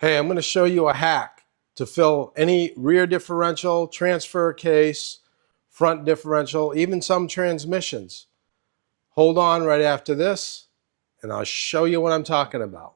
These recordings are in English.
Hey, I'm going to show you a hack to fill any rear differential, transfer case, front differential, even some transmissions. Hold on right after this, and I'll show you what I'm talking about.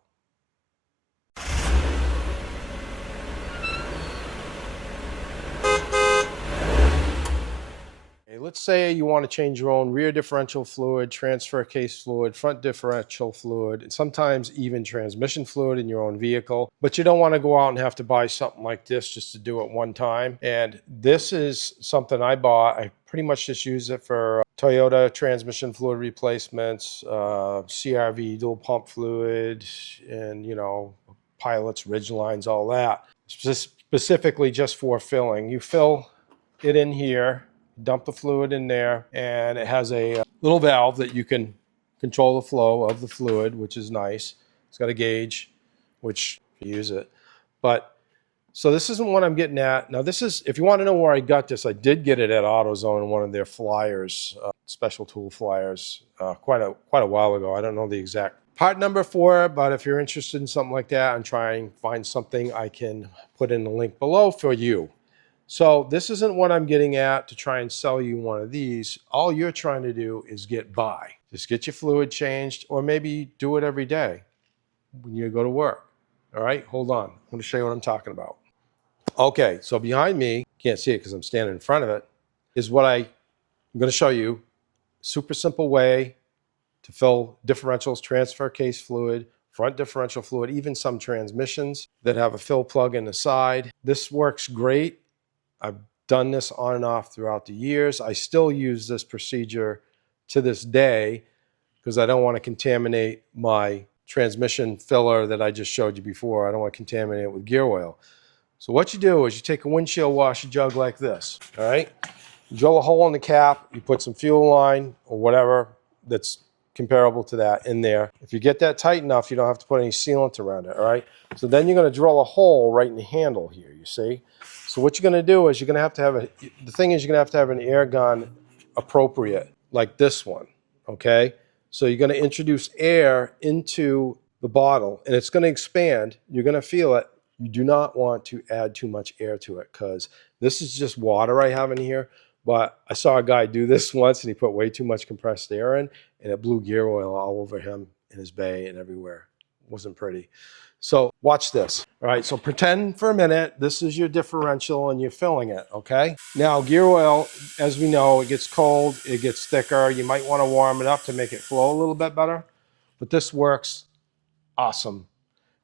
Okay, let's say you want to change your own rear differential fluid, transfer case fluid, front differential fluid, and sometimes even transmission fluid in your own vehicle. But you don't want to go out and have to buy something like this just to do it one time. And this is something I bought. I pretty much just use it for Toyota transmission fluid replacements, CRV dual pump fluid, and pilots, ridge lines, all that. Specifically just for filling. You fill it in here, dump the fluid in there, and it has a little valve that you can control the flow of the fluid, which is nice. It's got a gauge, which you use it. But so this isn't what I'm getting at. Now this is, if you want to know where I got this, I did get it at AutoZone in one of their flyers, special tool flyers, quite a while ago. I don't know the exact part number for it, but if you're interested in something like that and try and find something, I can put in the link below for you. So this isn't what I'm getting at to try and sell you one of these. All you're trying to do is get by. Just get your fluid changed, or maybe do it every day when you go to work. All right, hold on. I'm going to show you what I'm talking about. Okay, so behind me, can't see it because I'm standing in front of it, is what I'm going to show you. Super simple way to fill differentials, transfer case fluid, front differential fluid, even some transmissions that have a fill plug in the side. This works great. I've done this on and off throughout the years. I still use this procedure to this day because I don't want to contaminate my transmission filler that I just showed you before. I don't want to contaminate it with gear oil. So what you do is you take a windshield washer jug like this, all right? You drill a hole in the cap, you put some fuel line or whatever that's comparable to that in there. If you get that tight enough, you don't have to put any sealant around it, all right? So then you're going to drill a hole right in the handle here, you see? So what you're going to do is you're going to have the thing is you're going to have an air gun appropriate, like this one, okay? So you're going to introduce air into the bottle, and it's going to expand. You're going to feel it. You do not want to add too much air to it because this is just water I have in here. But I saw a guy do this once, and he put way too much compressed air in, and it blew gear oil all over him in his bay and everywhere. It wasn't pretty. So watch this. All right, so pretend for a minute this is your differential and you're filling it, okay? Now gear oil, as we know, it gets cold, it gets thicker. You might want to warm it up to make it flow a little bit better, but this works awesome.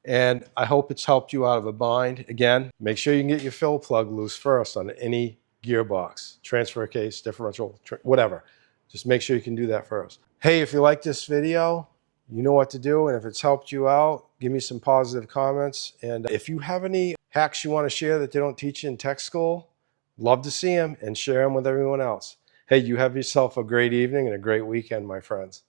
And I hope it's helped you out of a bind. Again, make sure you can get your fill plug loose first on any gearbox, transfer case, differential, whatever. Just make sure you can do that first. Hey, if you like this video, you know what to do. And if it's helped you out, give me some positive comments. And if you have any hacks you want to share that they don't teach you in tech school, love to see them and share them with everyone else. Hey, you have yourself a great evening and a great weekend, my friends.